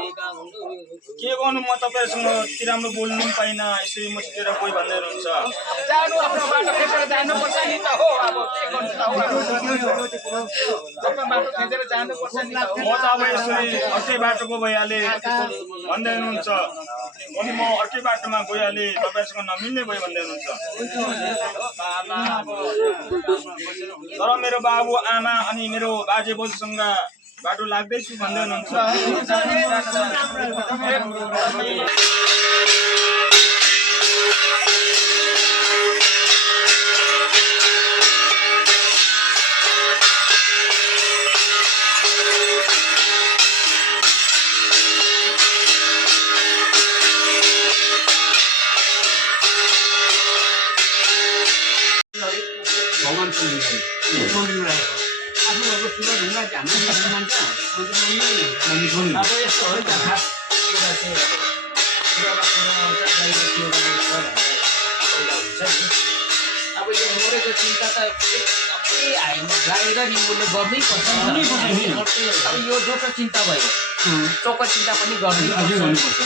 के गर्नु म तपाईहरुसँग यति राम्रो बोल्नु पनि पाइन यसरी म छिटेर कोही भन्दै हुनुहुन्छ जानु आफ्नो बाटो खेचेर जानुपर्छ नि त हो अब के गर्नु त हो आफ्नो बाटो खेचेर जानुपर्छ नि त हो म त अब यसरी अर्कै बाटोको भइहाले भन्दै हुनुहुन्छ अनि म अर्कै बाटोमा गइहाले तपाईहरुसँग नमिल्ने भयो भन्दै हुनुहुन्छ तर मेरो बाबु आमा अनि मेरो बाजे बोजूसँग बाटो लाग्दैछु भन्दै हुनुहुन्छ अब यो मरेको चिन्ता त एकदमै गाएर निम्बुले गर्नै पर्छ अब यो जोको चिन्ता भयो चोको चिन्ता पनि गर्नै पर्छ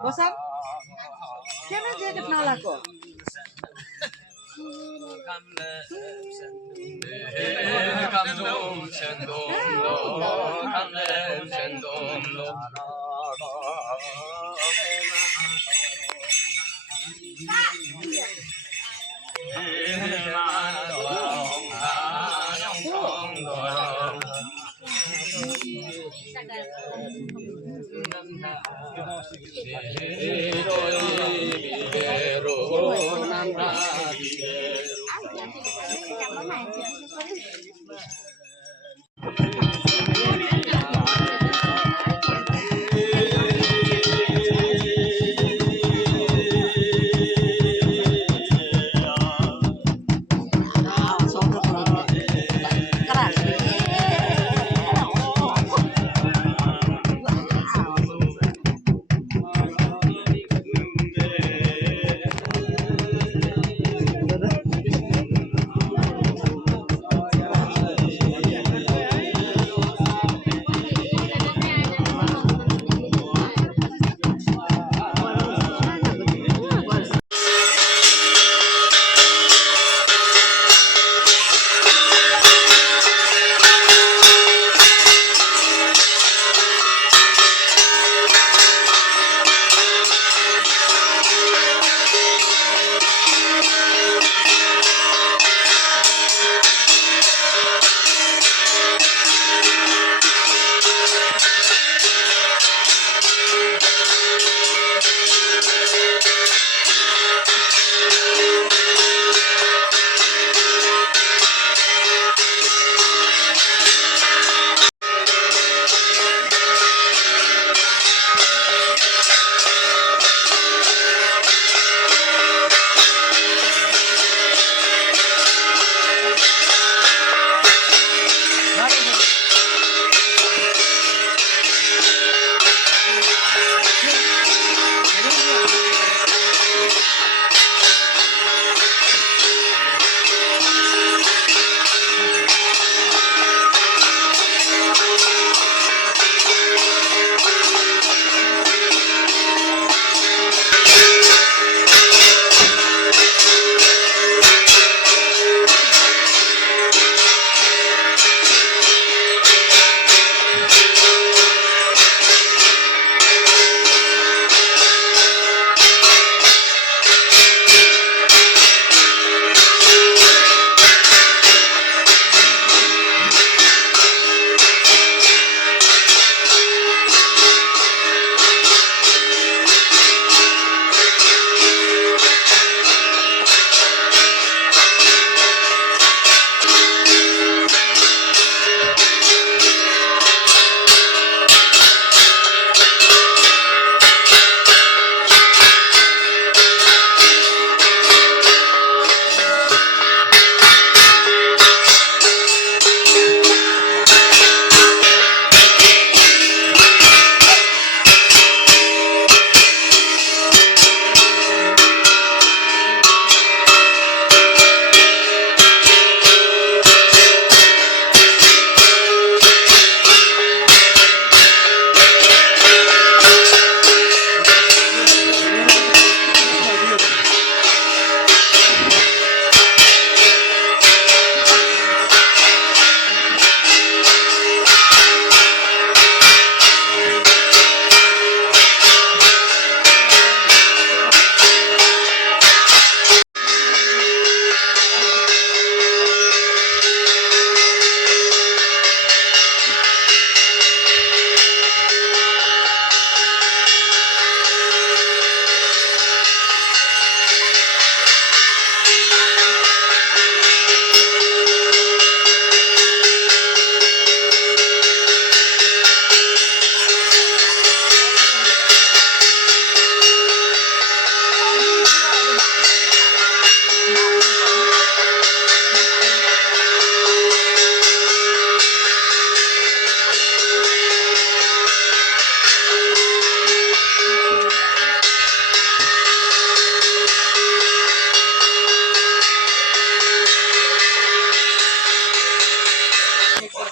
Bosan? Kenapa dia kenal aku?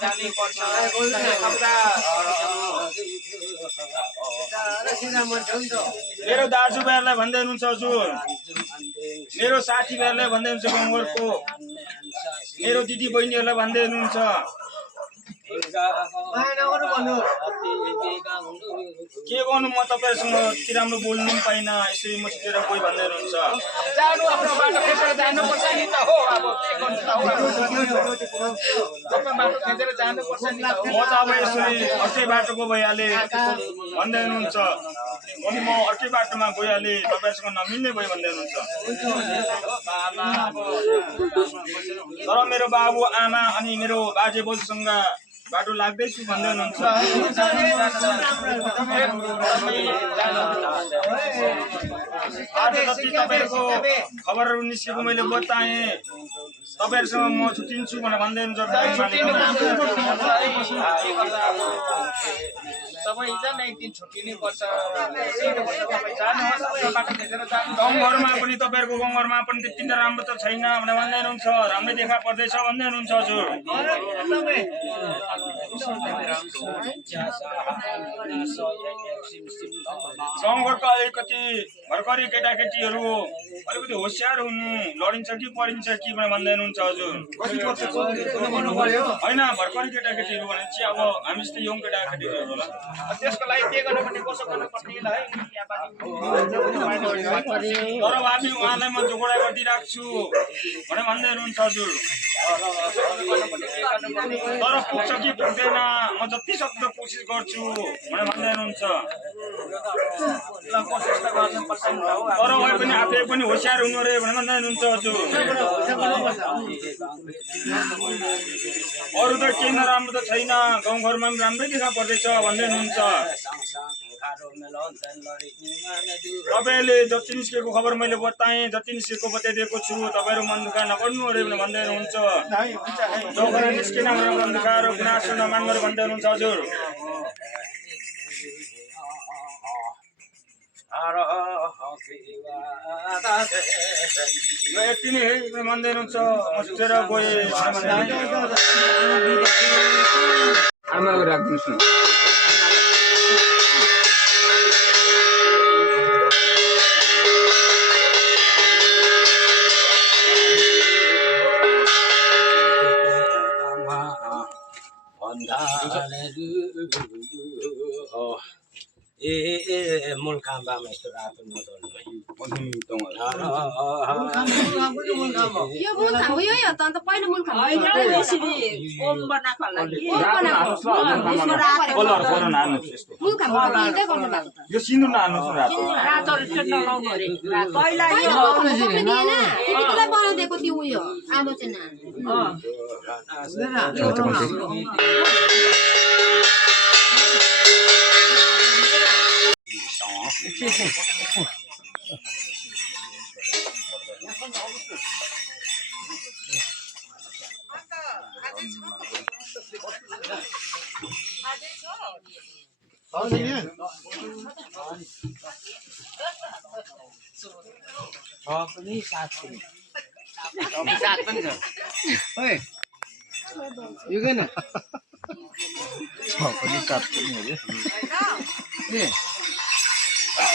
जानुपर्छ मेरो दाजुभाइहरूलाई भन्दै हुनुहुन्छ हजुर, मेरो साथीभाइहरूलाई भन्दै हुनुहुन्छ गाउँघरको, मेरो दिदी बहिनीहरूलाई भन्दै हुनुहुन्छ के गर्नु, म तपाईँहरूसँग यति राम्रो बोल्नु पनि पाइनँ, यसरी मसितेर कोही भन्दै हुनुहुन्छ जानु आफ्नो बाटो खेचेर जानुपर्छ नि त हो। अब के गर्नु त हो, आफ्नो बाटो खेचेर जानुपर्छ नि त हो। म त अब यसरी अर्कै बाटोको भइहालेँ भन्दै हुनुहुन्छ, अनि म अर्कै बाटोमा गइहालेँ तपाईँहरूसँग नमिल्ने भयो भन्दै हुनुहुन्छ। तर मेरो बाबु आमा अनि मेरो बाजे बोजूसँग बाटो लाग्दैछु भन्दै हुनुहुन्छ। आज जति तपाईँहरूको खबरहरू निस्केको मैले बताएँ, तपाईँहरूसँग म छुट्टिन्छु भनेर भन्दै हुनुहुन्छ। सबै हिजो एक दिन छुट्टिनै पर्छ। गाउँघरमा पनि तपाईँहरूको गाउँघरमा पनि त्यति त राम्रो त छैन भनेर भन्दै हुनुहुन्छ, राम्रै देखा पर्दैछ भन्दै हुनुहुन्छ हजुर। गाउँघरको अलिकति भर्खरै केटाकेटीहरू अलिकति होसियार हुनु, लडिन्छ कि परिन्छ कि भनेर भन्दै हुनुहुन्छ हजुर। होइन भर्खरै केटाकेटीहरू भने चाहिँ अब हामी जस्तै यङ केटाकेटीहरू होला, त्यसको लागि के गर्नुपर्ने कसो गर्नुपर्ने है। तर भाबी उहाँलाई म जोगडा गरिदिइरहेको छु भनेर भन्दै हुनुहुन्छ हजुर। तर पुग्छ कि पुग्दैन, म जति सक्दो कोसिस गर्छु भनेर भन्दै हुनुहुन्छ। तर उहाँ पनि आफै पनि होसियार हुनु रे भनेर भन्दै हुनुहुन्छ हजुर। अरू त केही नराम्रो त छैन, गाउँघरमा पनि राम्रै देखा पर्दैछ भन्दै हुनुहुन्छ। तपाईँले जति निस्केको खबर मैले बताएँ, जति निस्केको बताइदिएको छु, तपाईँहरू मन दुखा नगर्नु अरे भनेर भन्दै हुनुहुन्छ। जगरा निस्केन भनेर मन दुखाएर गुनासो नमान्नु भन्दै हुनुहुन्छ हजुर। यति नै है भन्दै हुनुहुन्छ। मसितेर गए आमाको राखिदिनुहोस् न। मूल काम बामा यस्तो रातो नदल यो मूल खाम हो, यो त अन्त पहिलो मूल खाम होइन यसरी ओम बनाको लागि मूल खाम हिँड्दै गर्नु भएको त यो सिन्दुर नहाल्नुहोस् न रातो। रातो नलाउनु अरे पहिला पहिलो बोक्नु दिएन, त्यति बेला बनाइदिएको त्यो उयो आलोचना।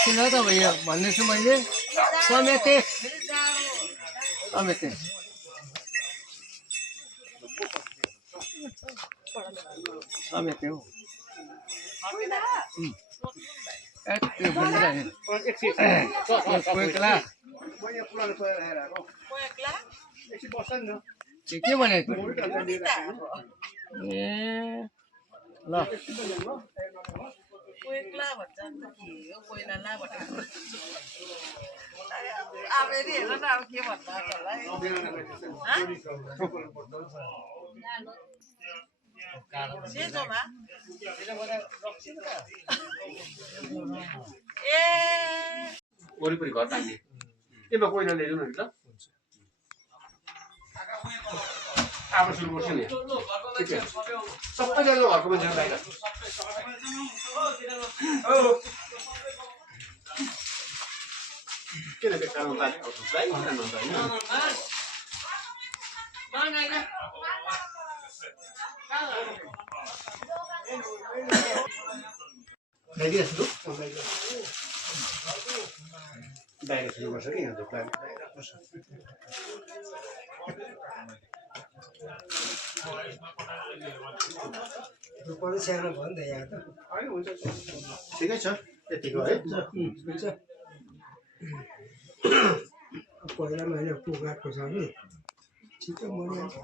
किन त भैया भन्दैछु मैले समेते समेते समेते हो त्यो भनिरहेको के भनेको ए ल कोइक्ला भन्छ नि के हो कोइला ला भनेको अब हेरि हेर न अब के भन्दा होला सेजोमा ए वरिपरि घर तान्ने त्यसमा कोइला ल्याइदिनु नि ल अब सुरु गर्छु नि सबैजना घरको मान्छेहरू बाहिर किन बेकार रेडी सुरु बाहिर सुरु गर्छ कि यहाँ दोकान पनि सानो भयो नि त यहाँ त होइन हुन्छ ठिकै छ त्यतिको है हुन्छ पहिला मैले पुगाएको छ कि छिटो मरिहाल्छ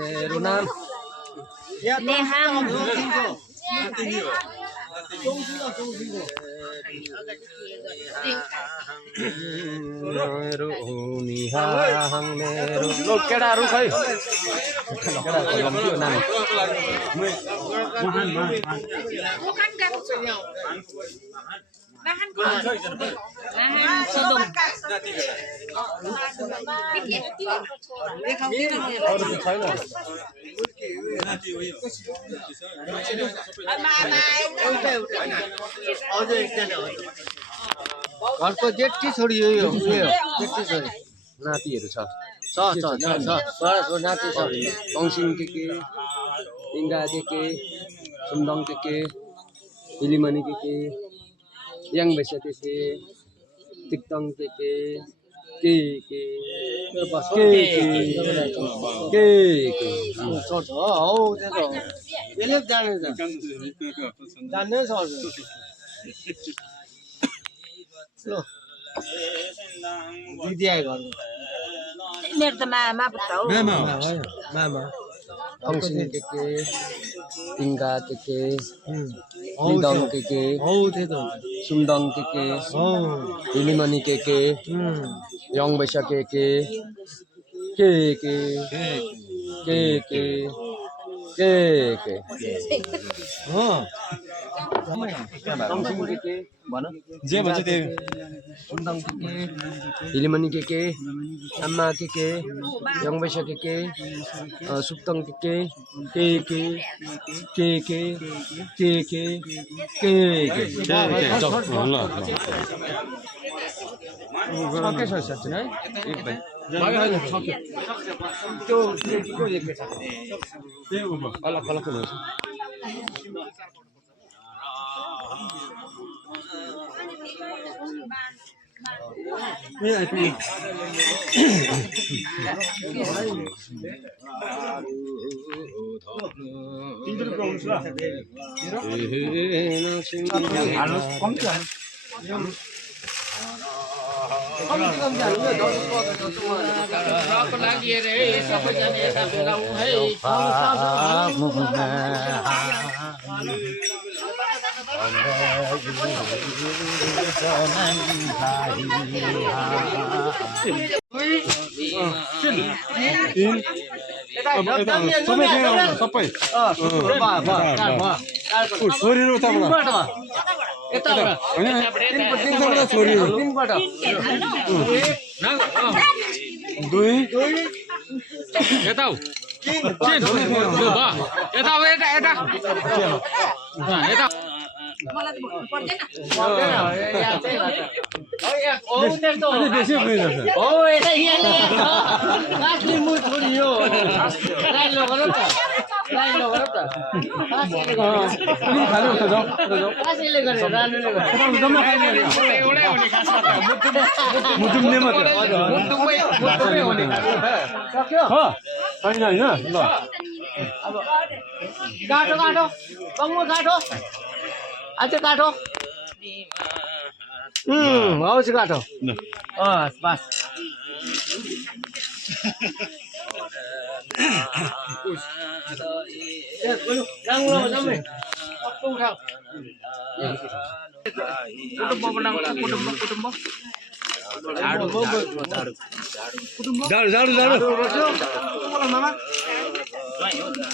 मेरो नाम मेरो केटाहरू खै घरको जेठी छोरी हो यो जेठी छोरी नातिहरू छ नाति छ टङसिङ के इङ्गा के सुन्दङ के हिलिमणि के याङ भैसा के टिक्तङ के छोड्छ हौ त्यो त यसले जाने जान्ने छोड्छ दिदी आयो घरमा मेरो त मामा पुत्र हो मामा टङसिङ के इङ्गा के हिदङ के हौ त्यो त सुन्दङ के हौ हिलिमणि के याङ भैसा के हो टङसिङ के भन जे भन्छ त्यही सुन्दङ के हिलिमणि के आमा के याङ भैसा के सुक्तङ के सबै छोरीहरू उताबाट छोरीहरू दुई यता गाठो गाठो कङ्गो गाठो अझ गाठो हौस् गाठो बस कुटुम्ब बनाउँछ कुटुम्ब झाडु झाडु झाडु झाडु मामा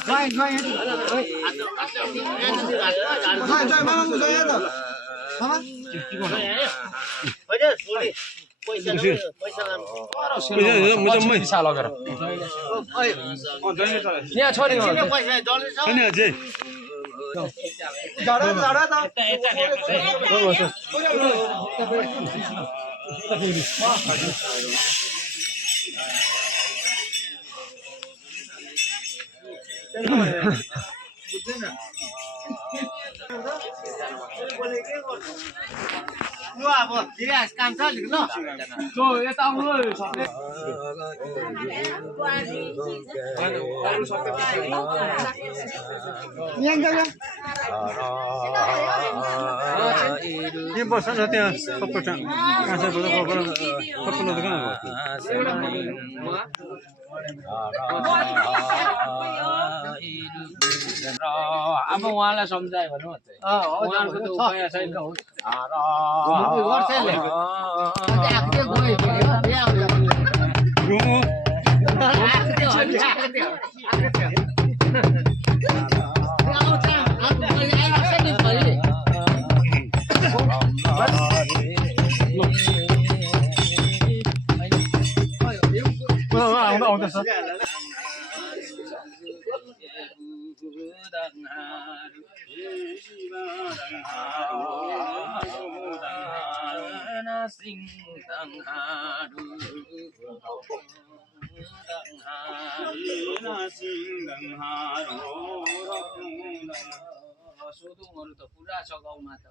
जय जय मामाको जय त मामा पैसा लगेर यहाँ छोडेको अनि अझै झाडा झाडा त ल अब सिरियस काम छ ल यता आउनु के बस्छ न त्यहाँ सबै काँसाबाट सबैलाई त कहाँ अब उहाँलाई सम्झायो भनौँ उहाँको त उपाय छैन आउँदैछ सोधौँहरू त पुरा छ गाउँमा त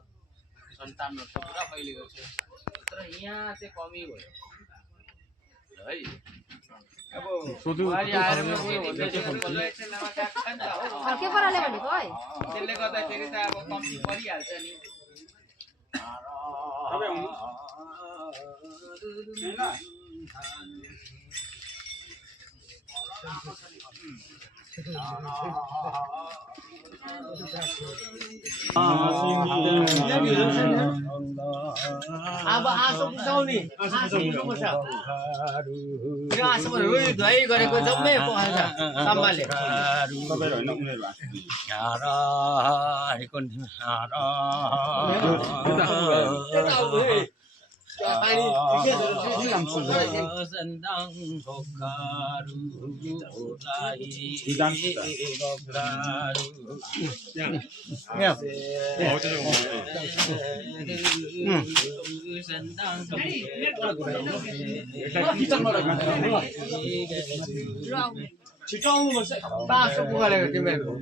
सन्तानहरू त पुरा फैलिएको छ तर यहाँ चाहिँ कमी भयो है अब बुहारी आएर के पाराले भनेको है त्यसले गर्दाखेरि त अब कम्ती परिहाल्छ नि अब आँसु बुझाउने आँसु धुवाई गरेको जम्मै सम्भाले छिटाउनु पर्छ बाँसो पुगालेको तिमीहरूको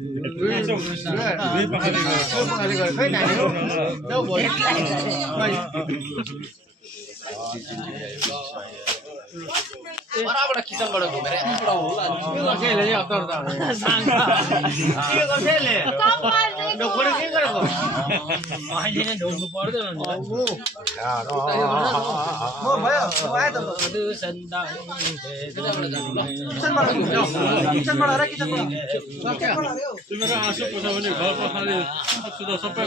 खै बराबर किचनबाट घुमेर अहिले नै ढोग्नु पर्दैन तिमीको आँसु पुग्छ भने घर पखाले सबै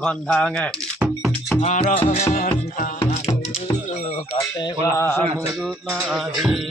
건강해 알아 겉에가 무릎 마디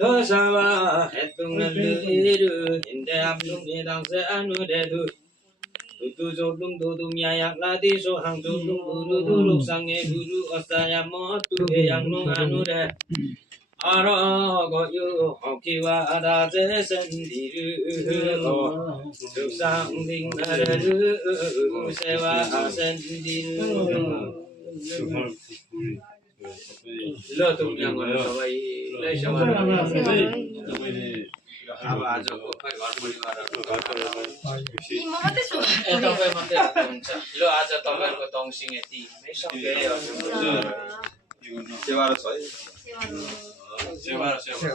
Dosawa etungan liru inde abdung edang se anu dedu tutu joblung dudung yayak ladi so hang joblung guru duruk sange guru osaya motu yang nung anu de aro go yu hokiwa ada je sendiru tuk sang ding aru sewa sendiru lo tum yang ngono sabai le sawa अब आजको खै घर परिवारहरु म मात्रै छु तपाईँ मात्रै हुनुहुन्छ ल आज तपाईहरुको तङसिङ यति नै सके सेवा र छ है सेवा सेवा